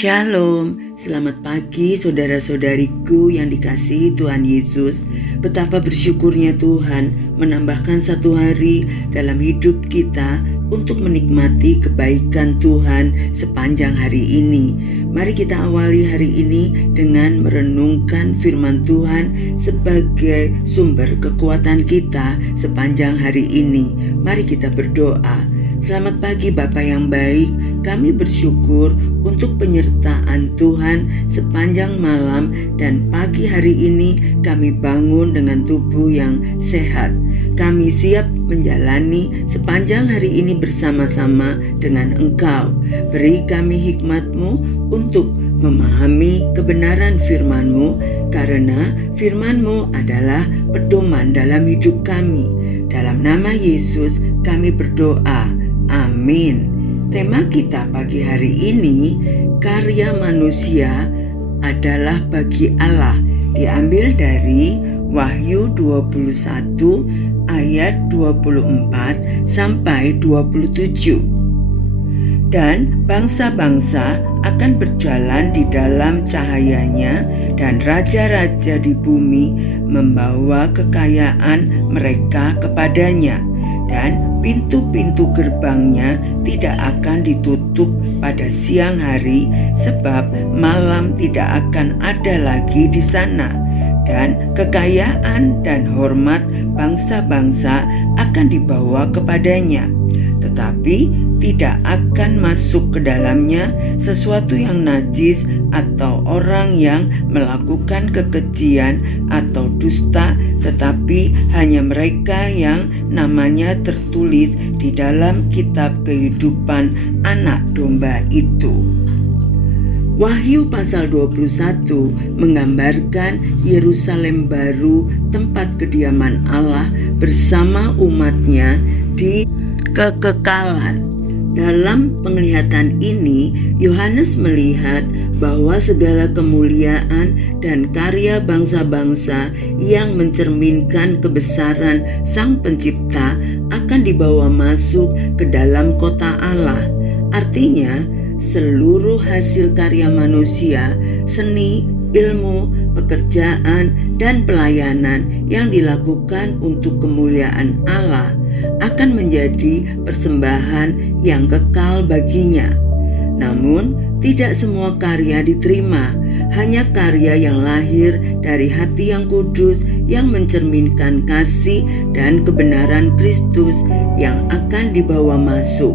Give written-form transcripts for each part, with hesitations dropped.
Shalom, selamat pagi saudara-saudariku yang dikasihi Tuhan Yesus. Betapa bersyukurnya Tuhan menambahkan satu hari dalam hidup kita untuk menikmati kebaikan Tuhan sepanjang hari ini. Mari kita awali hari ini dengan merenungkan firman Tuhan sebagai sumber kekuatan kita sepanjang hari ini. Mari kita berdoa. Selamat pagi Bapa yang baik, kami bersyukur untuk penyertaan Tuhan sepanjang malam dan pagi hari ini kami bangun dengan tubuh yang sehat. Kami siap menjalani sepanjang hari ini bersama-sama dengan Engkau. Beri kami hikmat-Mu untuk memahami kebenaran firman-Mu, karena firman-Mu adalah pedoman dalam hidup kami. Dalam nama Yesus kami berdoa. Amin. Tema kita pagi hari ini, karya manusia adalah bagi Allah, diambil dari Wahyu 21 ayat 24 sampai 27. Dan bangsa-bangsa akan berjalan di dalam cahayanya, dan raja-raja di bumi membawa kekayaan mereka kepadanya. Dan pintu-pintu gerbangnya tidak akan ditutup pada siang hari, sebab malam tidak akan ada lagi di sana. Dan kekayaan dan hormat bangsa-bangsa akan dibawa kepadanya, tetapi tidak akan masuk ke dalamnya sesuatu yang najis atau orang yang melakukan kekejian atau dusta, tetapi hanya mereka yang namanya tertulis di dalam kitab kehidupan Anak Domba itu. Wahyu pasal 21 menggambarkan Yerusalem baru, tempat kediaman Allah bersama umatnya di kekekalan. Dalam penglihatan ini, Yohanes melihat bahwa segala kemuliaan dan karya bangsa-bangsa yang mencerminkan kebesaran Sang Pencipta akan dibawa masuk ke dalam kota Allah. Artinya, seluruh hasil karya manusia, seni, ilmu, pekerjaan, dan pelayanan yang dilakukan untuk kemuliaan Allah akan menjadi persembahan yang kekal baginya. Namun, tidak semua karya diterima, hanya karya yang lahir dari hati yang kudus yang mencerminkan kasih dan kebenaran Kristus yang akan dibawa masuk.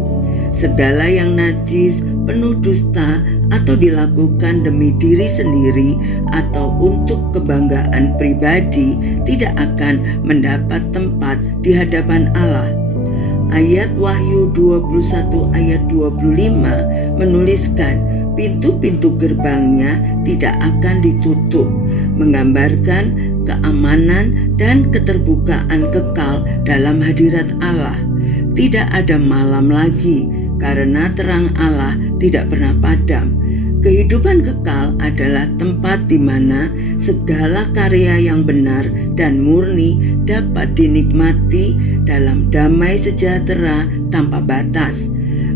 Segala yang najis, penuh dusta, atau dilakukan demi diri sendiri atau untuk kebanggaan pribadi tidak akan mendapat tempat di hadapan Allah. Ayat Wahyu 21 ayat 25 menuliskan pintu-pintu gerbangnya tidak akan ditutup, menggambarkan keamanan dan keterbukaan kekal dalam hadirat Allah. Tidak ada malam lagi, karena terang Allah tidak pernah padam. Kehidupan kekal adalah tempat di mana segala karya yang benar dan murni dapat dinikmati dalam damai sejahtera tanpa batas.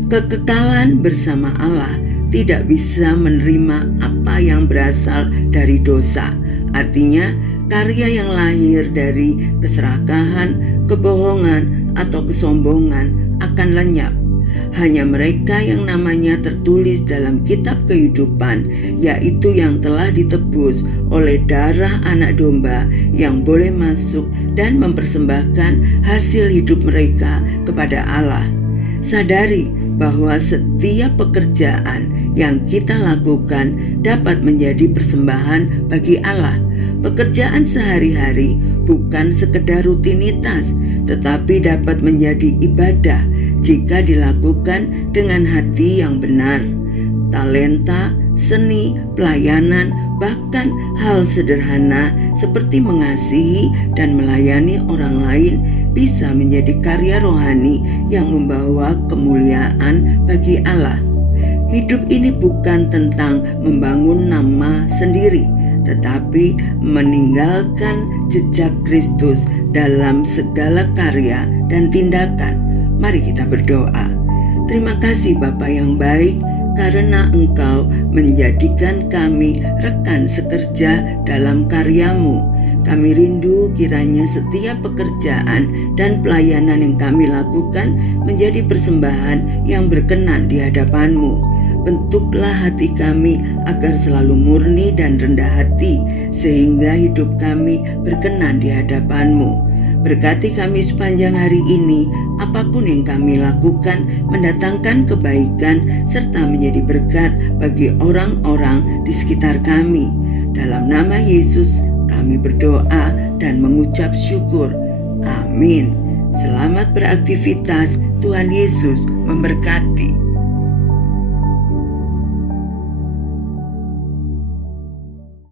Kekekalan bersama Allah tidak bisa menerima apa yang berasal dari dosa. Artinya, karya yang lahir dari keserakahan, kebohongan, atau kesombongan akan lenyap. Hanya mereka yang namanya tertulis dalam kitab kehidupan, yaitu yang telah ditebus oleh darah Anak Domba, yang boleh masuk dan mempersembahkan hasil hidup mereka kepada Allah. Sadari bahwa setiap pekerjaan yang kita lakukan dapat menjadi persembahan bagi Allah. Pekerjaan sehari-hari bukan sekedar rutinitas, tetapi dapat menjadi ibadah jika dilakukan dengan hati yang benar. Talenta, seni, pelayanan, bahkan hal sederhana seperti mengasihi dan melayani orang lain bisa menjadi karya rohani yang membawa kemuliaan bagi Allah. Hidup ini bukan tentang membangun nama sendiri, tetapi meninggalkan jejak Kristus dalam segala karya dan tindakan. Mari kita berdoa. Terima kasih Bapa yang baik, karena Engkau menjadikan kami rekan sekerja dalam karya-Mu. Kami rindu kiranya setiap pekerjaan dan pelayanan yang kami lakukan menjadi persembahan yang berkenan di hadapan-Mu. Bentuklah hati kami agar selalu murni dan rendah hati, sehingga hidup kami berkenan di hadapan-Mu. Berkati kami sepanjang hari ini, apapun yang kami lakukan mendatangkan kebaikan serta menjadi berkat bagi orang-orang di sekitar kami. Dalam nama Yesus kami berdoa dan mengucap syukur. Amin. Selamat beraktivitas. Tuhan Yesus memberkati.